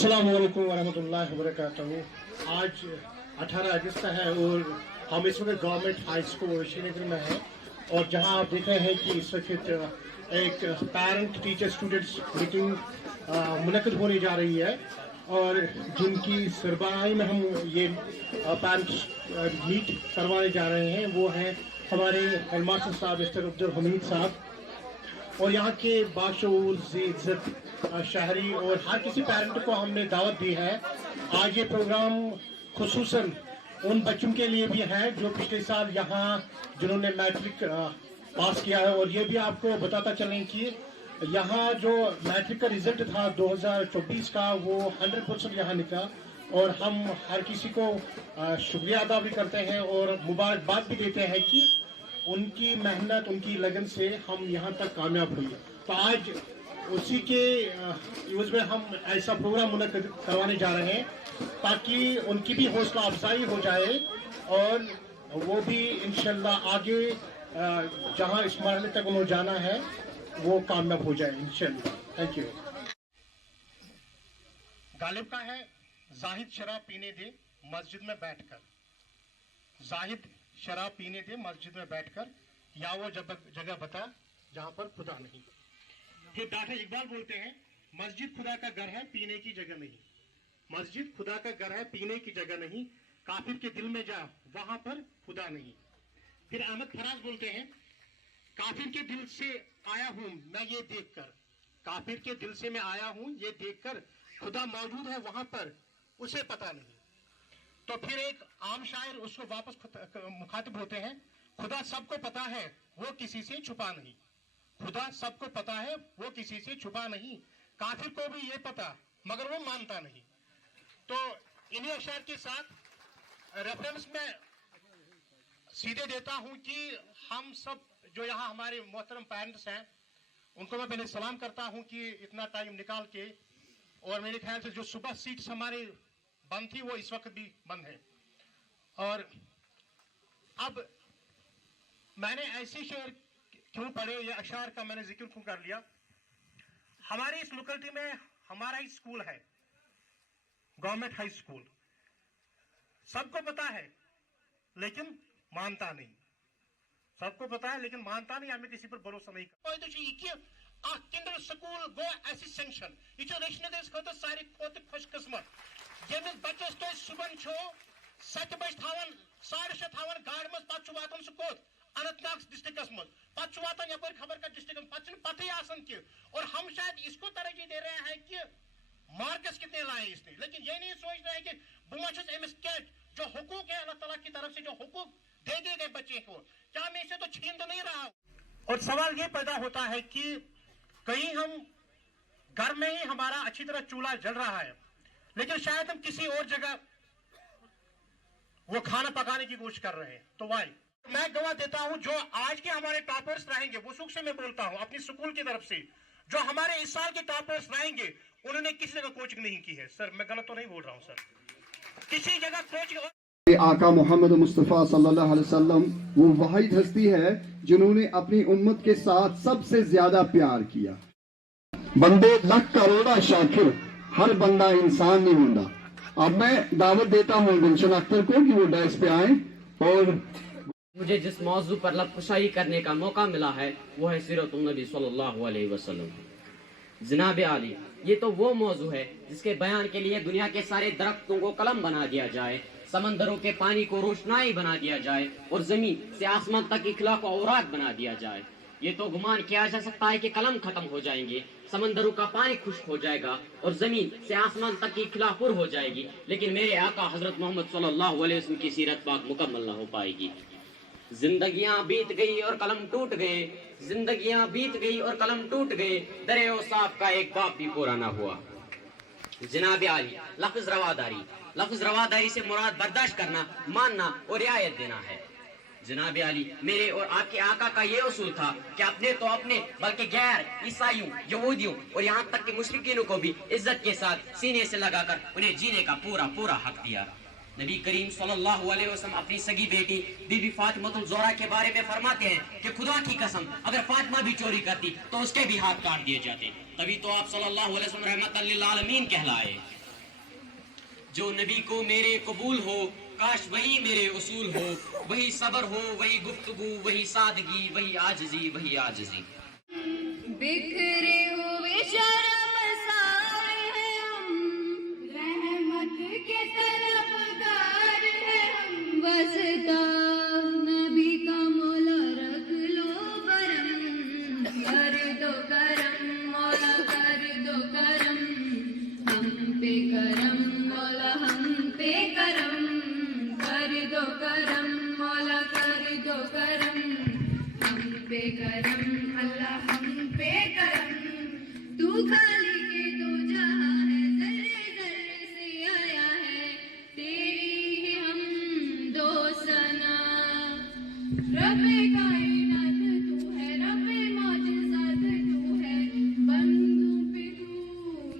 अस्सलाम वालेकुम वरहमतुल्लाहि वबरकातुहू। आज 18 अगस्त है और हम इस वक्त गवर्नमेंट हाई स्कूल श्रीनगर में हैं और जहां आप देख रहे हैं कि इस वक्त एक पेरेंट टीचर स्टूडेंट्स मीटिंग मुनक्किद होने जा रही है और जिनकी सरबराही में हम ये पेरेंट्स मीट करवाने जा रहे हैं वो हैं हमारे हेडमास्टर साहब मिस्टर अब्दुल हमीद साहब और यहाँ के बाशऊर इज्जत शहरी और हर किसी पेरेंट को हमने दावत दी है। आज ये प्रोग्राम खुसूसन उन बच्चों के लिए भी है जो पिछले साल यहाँ जिन्होंने मैट्रिक पास किया है और ये भी आपको बताता चलें कि यहाँ जो मैट्रिक का रिजल्ट था 2024 का वो 100% यहाँ निकला और हम हर किसी को शुक्रिया अदा भी करते हैं और मुबारकबाद भी देते हैं कि उनकी मेहनत उनकी लगन से हम यहाँ तक कामयाब हुए। तो आज उसी के यूज में हम ऐसा प्रोग्राम मुनक्किद करवाने जा रहे हैं ताकि उनकी भी हौसला अफजाई हो जाए और वो भी इंशाल्लाह आगे जहाँ इस मरहले तक उन्हें जाना है वो कामयाब हो जाए इंशाल्लाह। Thank you. गालिब का है जाहिद शराब पीने दे मस्जिद में बैठकर, जाहिद शराब पीने दे मस्जिद में बैठकर या वो जगह बता जहाँ पर खुदा नहीं। फिर डॉक्टर इकबाल बोलते हैं मस्जिद खुदा का घर है पीने की जगह नहीं, मस्जिद खुदा का घर है पीने की जगह नहीं, काफिर के दिल में जा वहां पर खुदा नहीं। फिर अहमद फराज बोलते हैं काफिर के दिल से आया हूं मैं ये देखकर, काफिर के दिल से मैं आया हूं ये देखकर खुदा मौजूद है वहां पर उसे पता नहीं। तो फिर एक आम शायर उसको वापस मुखातिब होते हैं खुदा सबको पता है वो किसी से छुपा नहीं, खुदा सबको पता है वो किसी से छुपा नहीं, काफिर को भी ये पता मगर वो मानता नहीं। तो इन्हीं अशार के साथ रेफरेंस में सीधे देता हूं कि हम सब जो यहाँ हमारे मोहतरम पेरेंट्स हैं उनको मैं पहले सलाम करता हूं कि इतना टाइम निकाल के, और मेरे ख्याल से जो सुबह सीट्स हमारे बंद थी वो इस वक्त भी बंद है। और अब मैंने ऐसे शेर क्यों पढ़े या अशार का मैंने जिक्र क्यों कर लिया। हमारे इस लोकेलिटी में हमारा ही स्कूल है गवर्नमेंट हाई स्कूल, सबको पता है लेकिन मानता नहीं, सबको पता है लेकिन मानता नहीं, हमें किसी पर भरोसा नहीं करता। किंडर स्कूल गो ऐसी सेंक्शन यह रेशनदस खत सारी खोत खुश किस्मत यमिस बच्चस तो सुबन छो 7 बजे थावन 6:30 थावन गाड़ मज पत वातन सह कोत अनंतनाग डिस्ट्रिक्टस मज पत वातन यपर खबर का डिस्ट्रिक्ट पत पता ही आसन कि, और हम शायद इसको तरजीह दे रहे हैं कि मार्क्स कितने लाए इसने, लेकिन ये नहीं सोच रहे हैं कि बुमाशस एमएस कैट जो हुकूक है अल्लाह ताला की तरफ से जो हुकूक दे दिए गए बच्चे को क्या मैं इसे तो छीन तो नहीं रहा। और सवाल ये पैदा होता है कि कहीं हम घर में ही हमारा अच्छी तरह चूल्हा जल रहा है लेकिन शायद हम किसी और जगह वो खाना पकाने की कोशिश कर रहे हैं। तो वाई मैं गवाह देता हूं जो आज के हमारे टॉपर्स रहेंगे वो सुख से मैं बोलता हूं अपनी स्कूल की तरफ से, जो हमारे इस साल के टॉपर्स रहेंगे उन्होंने किसी जगह कोचिंग नहीं की है। सर मैं गलत तो नहीं बोल रहा हूं सर, किसी जगह कोचिंग। आका मोहम्मद मुस्तफ़ा सल्लल्लाहु अलैहि वसल्लम वो वाहिद हस्ती है जिन्होंने अपनी उम्मत के साथ सबसे ज्यादा प्यार किया। बंदे लख करोड़ा शाकिर हर बंदा इंसान नहीं होता। अब मैं दावत देता हूँ गुलशन अख्तर को कि वो डेस्क पे आए और मुझे जिस मौजू पर लबकुशाई करने का मौका मिला है वो है सीरतुन नबी सल्लल्लाहु अलैहि वसल्लम। जनाब आली ये तो वो मौजू है जिसके बयान के लिए दुनिया के सारे दरख्तों को कलम बना दिया जाए, समंदरों के पानी को रोशनाई बना दिया जाए और जमीन से आसमान तक के खिलाफ औरात बना दिया जाए। ये तो गुमान किया जा सकता है कि कलम खत्म हो जाएंगे, समंदरों का पानी खुश्क हो जाएगा और जमीन से आसमान तक की खिलाफुर हो जाएगी, लेकिन मेरे आका हजरत मोहम्मद सल्लल्लाहु अलैहि वसल्लम की सीरत पाक मुकम्मल ना हो पाएगी। जिंदगियां बीत गई और कलम टूट गए, जिंदगियां बीत गई और कलम टूट गए, दरे ओ साहब का एक बाप भी पूरा ना हुआ। जनाब आली लफ्ज रवादारी से मुराद बर्दाश्त करना, मानना और रियायत देना है। जनाब आली मेरे और आपके आका का ये उसूल था कि अपने तो अपने बल्कि गैर ईसाइयों यहूदियों और यहाँ तक कि मुशरिकीनों को भी इज्जत के साथ सीने से लगाकर उन्हें जीने का पूरा हक दिया। नबी करीम सल्लल्लाहु अलैहि वसल्लम अपनी सगी बेटी बीबी फातिमा ज़ोहरा के बारे में फरमाते हैं कि खुदा की कसम अगर फातिमा भी चोरी करती तो उसके भी हाथ काट दिए जाते। तभी तो आप सल्लल्लाहु अलैहि वसल्लम रहमतुल लिल आलमीन कहलाए। जो नबी को मेरे कबूल हो, काश वही मेरे उसूल हो, वही सब्र हो, वही गुफ्तगू, वही सादगी, वही आजिज़ी, वही आजिज़ी। बिखरे हुए शर्म साए हैं हम, रहमत के तलबगार हैं हम, वस्ता नबी का मौला रख लो करम, कर दो करम मौला कर दो करम, हम पे करम मौला हम पे करम, कर दो करम मौला कर दो करम, हम पे करम अल्लाह हम पे करम, तू खाली के दो जहां है, जर्रे जर्रे से आया है, तेरी ही हम दो सना, रब्बे कायनात तू है, रब्बे मौजज़ात तू है, बंदों पे तू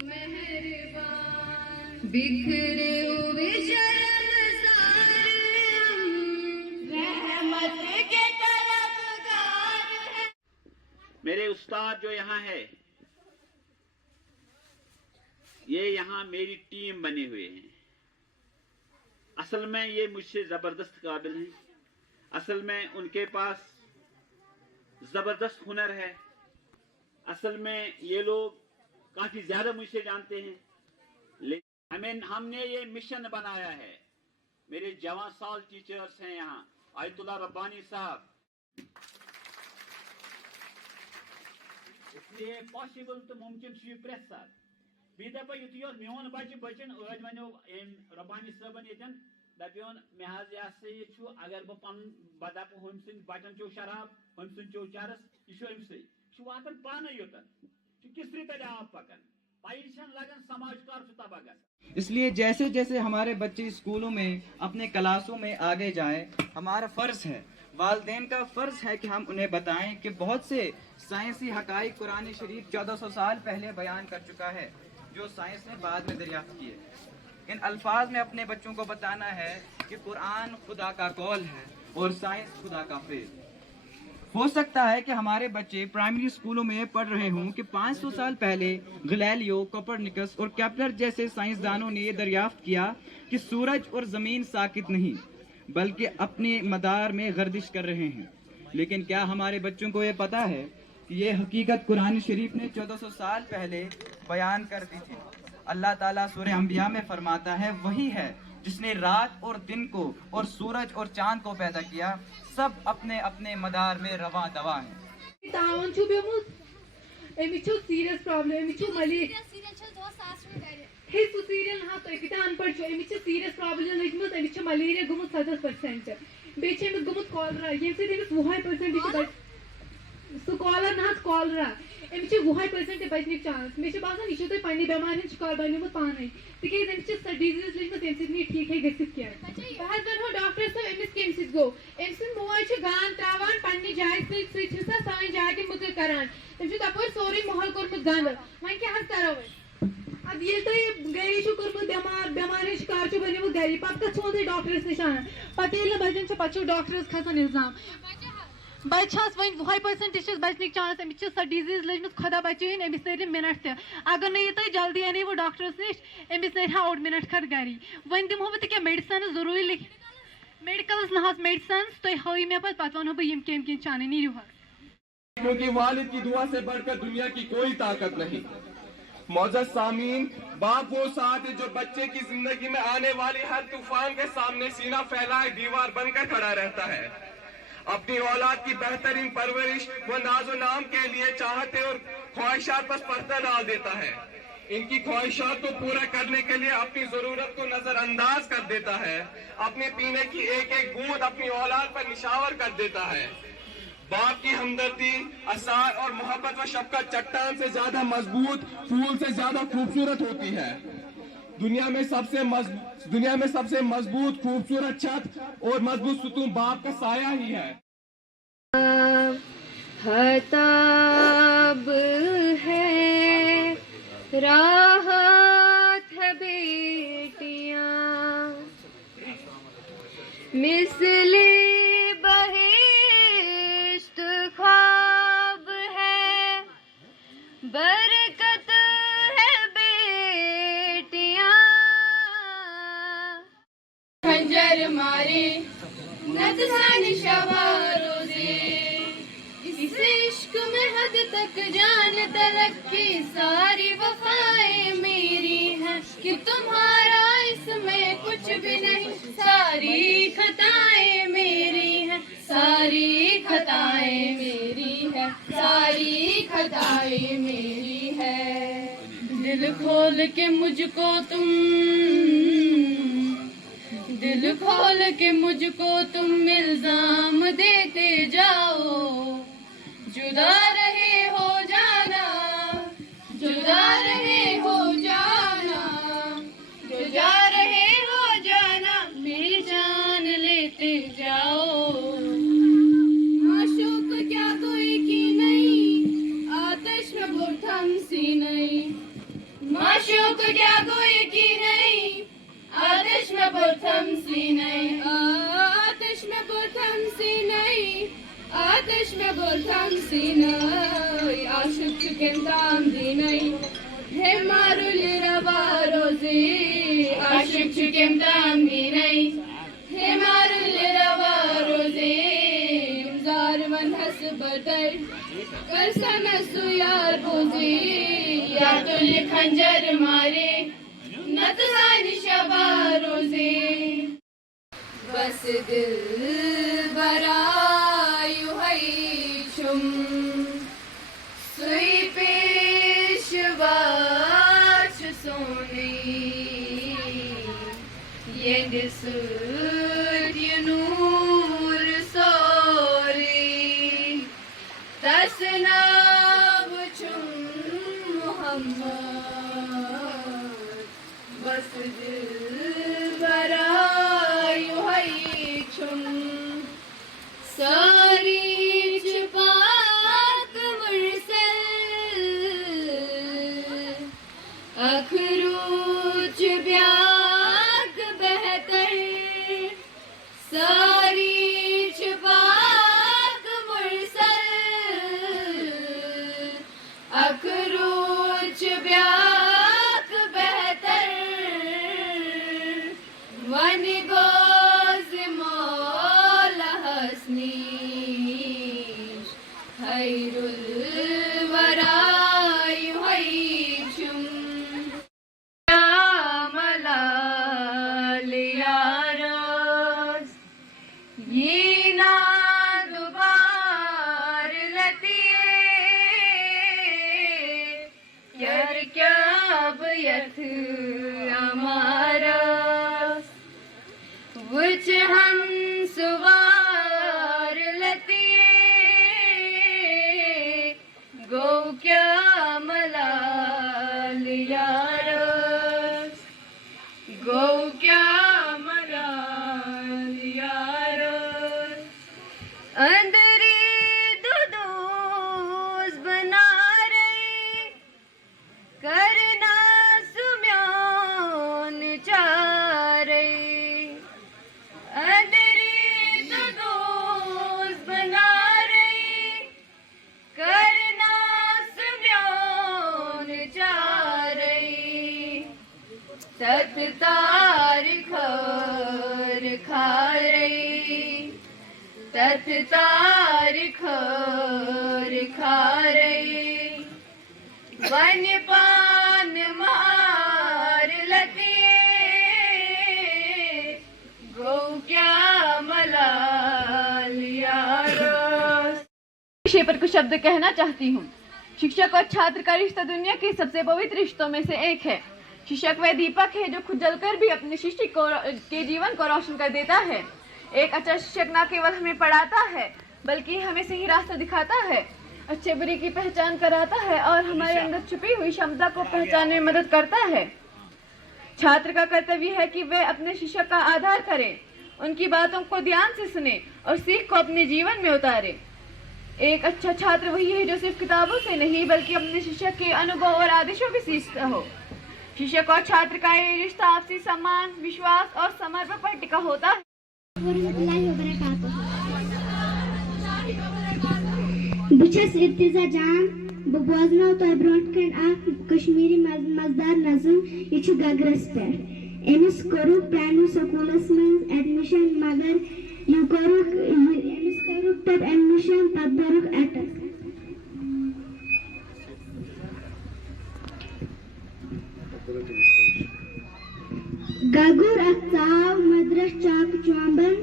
मेहरबान, बिखरे हुए शर्मसार हम, रहमत के तलबगार हैं। मेरे उस्ताद जो यहाँ है, ये यहाँ मेरी टीम बने हुए हैं। असल में ये मुझसे ज़बरदस्त काबिल हैं। असल में उनके पास ज़बरदस्त हुनर है। असल में ये लोग काफ़ी ज़्यादा मुझसे जानते हैं। लेकिन हमने ये मिशन बनाया है। मेरे जवान साल टीचर्स हैं यहाँ, आयतुल्लाह रब्बानी साहब। इसलिए पॉसिबल तो मुमकिन छ प्रेस साथ बी दपा युत यो मोन बच्चे बचन आज वनो रब्बानी साहबन यन दपोन मे हाज ये छु अगर बह पन बदप हम सिंद बचन चो शराब हम सिंद चो चरस यह अमसे वातन पान योतन किसरी तले आप पकन पाइशन लगन समाज कार तबाह गस। इसलिए जैसे जैसे हमारे बच्चे स्कूलों में अपने क्लासों में आगे जाएं, हमारा फ़र्ज़ है, वालिदैन का फ़र्ज़ है कि हम उन्हें बताएं कि बहुत से साइंसी हक़ाइक़ कुरान शरीफ 1400 साल पहले बयान कर चुका है, जो साइंस ने बाद में दरियाफ्त किए। इन अल्फाज में अपने बच्चों को बताना है कि कुरान खुदा का कौल है और साइंस खुदा का फ़ेल। हो सकता है कि हमारे बच्चे प्राइमरी स्कूलों में पढ़ रहे हों कि 500 साल पहले गैलीलियो, कोपरनिकस और केपलर जैसे साइंसदानों ने ये दरियाफ्त किया कि सूरज और ज़मीन साकित नहीं बल्कि अपने मदार में गर्दिश कर रहे हैं। लेकिन क्या हमारे बच्चों को ये पता है कि ये हकीकत कुरान शरीफ ने 1400 साल पहले बयान कर दी थी। अल्लाह ताला सूरह अंबिया में फरमाता है, वही है जिसने रात और दिन को और सूरज और चांद को पैदा किया, सब अपने अपने मदार में रवा दवा हैं। तावन छु बेमुत एमि छु सीरियस प्रॉब्लम एमि छु मलेरिया सीरियल छ 2 सास में करे हे सु सीरियल हा तो किता अनपढ़ छु एमि छु सीरियस प्रॉब्लम लिखमत एमि छु मलेरिया गुमुत 70% बे छु एमि गुमुत कॉलरा ये से एमि 20% सु कॉलर ना कॉलरा एमि छु 20% बचने चांस मे छु बासन इशु तो पन्नी बीमारी शिकार बनमुत पाने तिके एमि छु डिजीज लिखमत एमि छु ठीक है गसित क्या बाहर गन हो डॉक्टर सब एमि केम सित गो एमि छु मोय छु गान त्रावान पन्नी जाय से छु सा साइन जाय के मुत करान एमि छु तपर सोरी महल कोरमुत गंद वय क्या हस करो अब ये तो गरी छु कोरमुत बीमारी शिकार छु बनमुत गरी पत का छोंदे डॉक्टर्स निशान पतेल बजन छु पछु डॉक्टर्स खसन इल्जाम बच्चास वन 20% बचने चांस अमित सा डिजीज लजमत खुदा बचन अमिस नर मिनट तक अगर नहीं तो जल्दी अने वो डॉक्टर्स निश अमिस नर ओड मिनट खत गरी वन दिमो बह क्या मेडिसन जरूरी लिख मेडिकल्स ना मेडिसन तुम हाई मे पत वनो बह कम कम चाने नीरू क्योंकि वालिद की दुआ से बढ़कर दुनिया की कोई ताकत नहीं। मौजूद सामीन, बाप वो साथ है जो बच्चे की जिंदगी में आने वाली हर तूफान के सामने सीना फैलाए दीवार बनकर खड़ा रहता है। अपनी औलाद की बेहतरीन परवरिश व नाजो नाम के लिए चाहते और ख्वाहिशात पर पर्दा डाल देता है। इनकी ख्वाहिशात को पूरा करने के लिए अपनी जरूरत को नजरअंदाज कर देता है। अपने पीने की एक एक बूंद अपनी औलाद पर निशावर कर देता है। बाप की हमदर्दी, असार और मोहब्बत व शफकत चट्टान से ज्यादा मजबूत, फूल से ज्यादा खूबसूरत होती है। दुनिया में सबसे मजबूत, खूबसूरत छत और मजबूत सुतून बाप का साया ही है। हताब है, राहत है बेटियां, मिसले बहिश्त ख्वाब है, बरकत है बेटियां, खंजर मारे नतसान शबा रोजे इस इश्क में हद तक जान तलक की सारी वफाएं मेरी हैं कि तुम्हारा इसमें कुछ भी नहीं सारी खताएं मेरी हैं सारी खताएं मेरी हैं सारी खताएं मेरी है दिल खोल के मुझको तुम दिल खोल के मुझको तुम इल्जाम देते जाओ जुदा रहे हो जाना जुदा रहे हो जाना जुदा रहे हो जाना मेरी जान लेते जाओ माशूक क्या कोई की नहीं आतिश में बुठम सी नहीं माशूक क्या कोई की नहीं आतिश में बुठम सी नहीं आतिश में बुठम सी नहीं आतिश में बुठम सी नहीं आशिक चिकन दी नहीं है मारुल रवा रोजे आशिक चिकन दी नहीं है मारुल रवा रोजे जार मन हस बदर कर सनसु यार रोजे या तुल खंजर मारे नतसान शबा रोजे बस दिल बरायु है शुम सुई पेशवाच सोनी ये सूर्य नूर सोरी तसनाब चुम मोहम्मद बस दिल बरायु है चुम सारी पाक मुरसल अखरूज ब्याग बेहतर सारी पाक मुरसल अखरूज ब्याग बेहतर वन गोज मौला हसनी खैरुल वराय हैचुम या मलाल यारस ये ना दुबार लतिए यार क्या बयत अमारस वच हम सवार लतिए गो क्या मलाल यारस गो क्या मलाल यारस अंदरी दुदूस बना रही करना सुम्यान चाह रही अंदरी दुदूस बना रही करना सुम्यान चाह रही तत तार खर खा रही तत तार खर खा रही वन पान मार लतिए गो क्या मलाल यारस विषय पर कुछ शब्द कहना चाहती हूँ। शिक्षक और छात्र का रिश्ता दुनिया के सबसे पवित्र रिश्तों में से एक है। शिक्षक वह दीपक है जो खुद जलकर भी अपने शिष्य के जीवन को रोशन कर देता है। एक अच्छा शिक्षक न केवल हमें पढ़ाता है बल्कि हमें सही रास्ता दिखाता है, अच्छे बुरे की पहचान कराता है और हमारे अंदर छुपी हुई क्षमता को पहचानने में मदद करता है। छात्र का कर्तव्य है कि वह अपने शिक्षक का आदर करे, उनकी बातों को ध्यान से सुने और सीख को अपने जीवन में उतारे। एक अच्छा छात्र वही है जो सिर्फ किताबों से नहीं बल्कि अपने शिक्षक के अनुभव और आदेशों भी सीखता हो। शिक्षक और छात्र का ये रिश्ता आपसी सम्मान, विश्वास और समर्पण पर टिका होता है। بچس ابتزا جان بوزنو تو برونٹ کن اخ کشمیری مزدار نظم یہ چھ گگرس پہ أمس كروك پرانو سکولس من ایڈمشن مگر یہ کروک أمس کروک تب ایڈمشن پتہ بروک اٹک گگور اکتاو مدرس چاک چوبن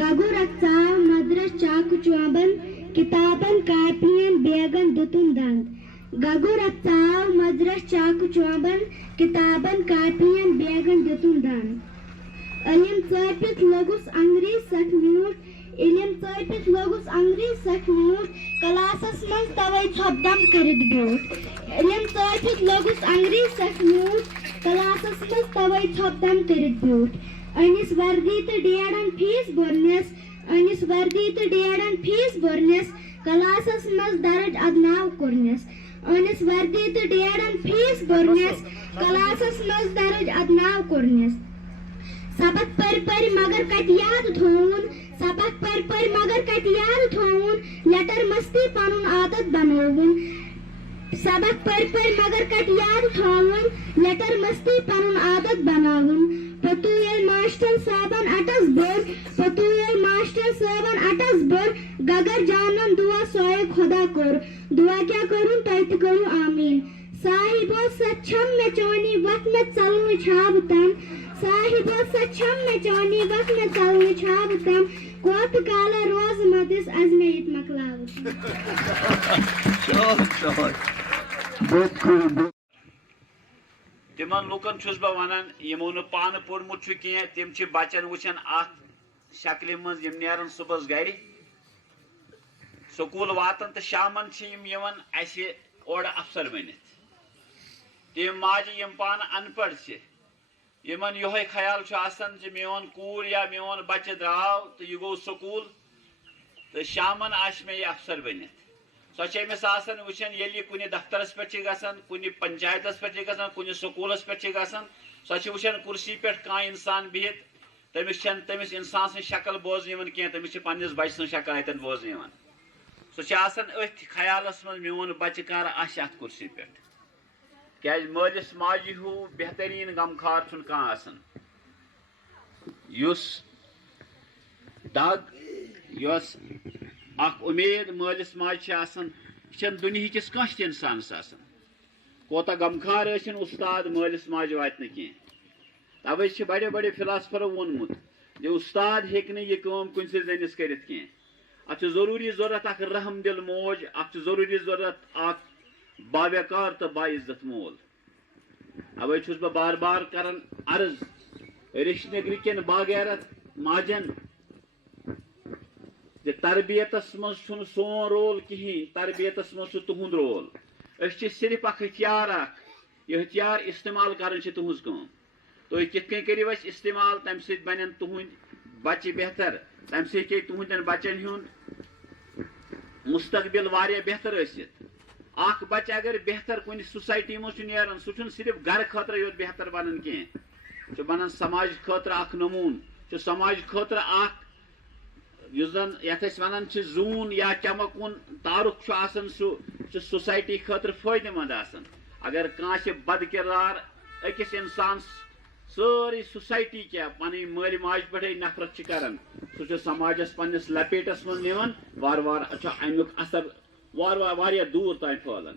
گگور اکتاو مدرس چاک چوبن کتابن کاپین بیگن دتن دند گگور اکتاو مدرس چاک چوبن کتابن کاپین بیگن دتن دند علم ژٲپِتھ لوٚگُس انگریز سخ میوٗٹھ علم ژٲپِتھ لوٚگُس انگریز سخ میوٗٹھ کلاسس منٛز توے ژھۄپہٕ کٔرِتھ بیوٗٹھ علم ژٲپِتھ لوٚگُس انگریز سخ میوٗٹھ کلاسس منٛز توے ژھۄپہٕ کٔرِتھ بیوٗٹھ أنِس وردی تہٕ ڈیڈن فیٖس بوٚرنس أنِس وردی تہٕ ڈیڈن فیٖس بوٚرنس کلاسس منٛز درج ادناو کوٚرنس أنِس وردی تہٕ ڈیڈن فیٖس بوٚرنس کلاسس منٛز درج ادناو کوٚرنس سبق پٔرۍ مگر کتہِ یاد تھووُن سبق پٔرۍ مگر کتہِ یاد تھووُن لیٹر مستی پنُن عادت بنووُن سبق پٔرۍ مگر کتہِ یاد تھووُن لیٹر مستی پنُن عادت بناوُن پتہٕ ییٚلہِ ماشٹر صٲبن اٹس بوٚر پتہٕ ییٚلہِ ماشٹر صٲبن اٹس بوٚر گگر جانن دعا سوے خدا کوٚر دعا کیٛاہ کوٚرُن تۄہہِ تہِ کٔرِو آمیٖن صاحبو سۄ چھم مےٚ چٲنی وتھ مےٚ ژلنہٕ چھابہٕ تن صاحبو سۄ چھم مےٚ چٲنی وتھ مےٚ ژلنہٕ چھابہٕ تن کوتہٕ کالہ روزٕ مدس از مےٚ ییٚتہِ مۄکلاوٕ تمن لوکن چھس بہ ونان یمو نہ پانہ پورمت چھ کی تم چھ بچن وچھان اخ شکل مز یم نیرن صبحس گھر سکول واتن تو شامن چھ یم یوان اسہ اور افسر بنت تم ماجہ یم پانہ ان پڑھ چھ یمن یہ خیال چھ آسان ز میون کور یا میون بچہ دراو تو یہ گو سکول تو شامن آس مے یہ افسر بنت سو چھ امس آسان وچھان یلی کُنہِ دفترس پہ گژھان کُنہِ پنچایتس پہ گژھان کُنہِ سکولس پہ گژھان سو چھ وچھان کرسی پہ کانٛہہ انسان بہت تمس چھن تمس انسان سٕنٛز شکل بوزنہٕ یوان کینٛہہ تمس چھ پننس بچہ سٕنٛز شکل اتن بوزنہٕ یوان سو چھ آسان أتھۍ خیالس منٛز میون بچہ کر آسہِ اتھ کرسی پہ کیٛازِ مٲلِس ماجہِ ہیوٗ بہتریٖن غمخار چھُنہٕ کانٛہہ آسان یُس دگ یۄس اکھ اُمید مٲلِس ماجہِ چھِ آسان یہِ چھنہٕ دُنہِکِس کٲنٛسہِ تہِ اِنسانس آسان کوتاہ غمخار ٲسِن اُستاد مٲلِس ماجہِ واتہِ نہٕ کینٛہہ توے چھِ بڑے بڑے فِلاسفرو ووٚنمُت زِ اُستاد ہیٚکہِ نہٕ یہِ کٲم کُنہِ سٕے زٔنِس کٔرِتھ کینٛہہ اتھ چھُ ضروٗری ضوٚرتھ اکھ رحم دِل موج اتھ چھُ ضروٗری ضوٚرتھ اکھ باوقار تہٕ باعزت مول اوے چھُس بہٕ بار بار کران عرض رِشتہٕ نگرِ کٮ۪ن باغیرت ماجن زِ تربیتس منٛز چھُنہٕ سون رول کِہیٖنۍ تربیتس منٛز چھُ تُہُنٛد رول أسۍ چھِ صرف اکھ ہتھیار اکھ یہِ ہتھیار استعمال کرٕنۍ چھِ تُہنٛز کٲم تُہۍ کِتھ کٔنۍ کٔرِو اَسہِ استعمال تمہِ سۭتۍ بنن تُہنٛدۍ بچہِ بہتر تمہِ سۭتۍ ہیٚکہِ تُہنٛدٮ۪ن بچن ہُنٛد مستقبل واریاہ بہتر ٲسِتھ اکھ بچہ اگر بہتر کُنہِ سوسایٹی منٛز چھُ نیران سُہ چھُنہٕ صرف گرٕ خٲطرٕ یوت بہتر بنان کینٛہہ چھُ بنان سماج خٲطرٕ اکھ نموٗن چھُ سماج خٲطرٕ اکھ یُس زن یتھ أسۍ ونان چھِ زوٗن یا چمکوُن تعارُف چھُ آسان سُہ چھُ سوسایٹی خٲطرٕ فٲیدٕ منٛد آسان اگر کانٛہہ چھِ بد کردار أکِس انسان سٲرٕے سوسایٹی کیٛاہ پنٕنۍ مٲلۍ ماجہِ پٮ۪ٹھے نفرت چھِ کران سُہ چھُ سماجس پننس لپیٹس منٛز نِوان وارٕ وارٕ چھُ امیُک اثر وارٕ وارٕ واریاہ دوٗر تام پھٲلان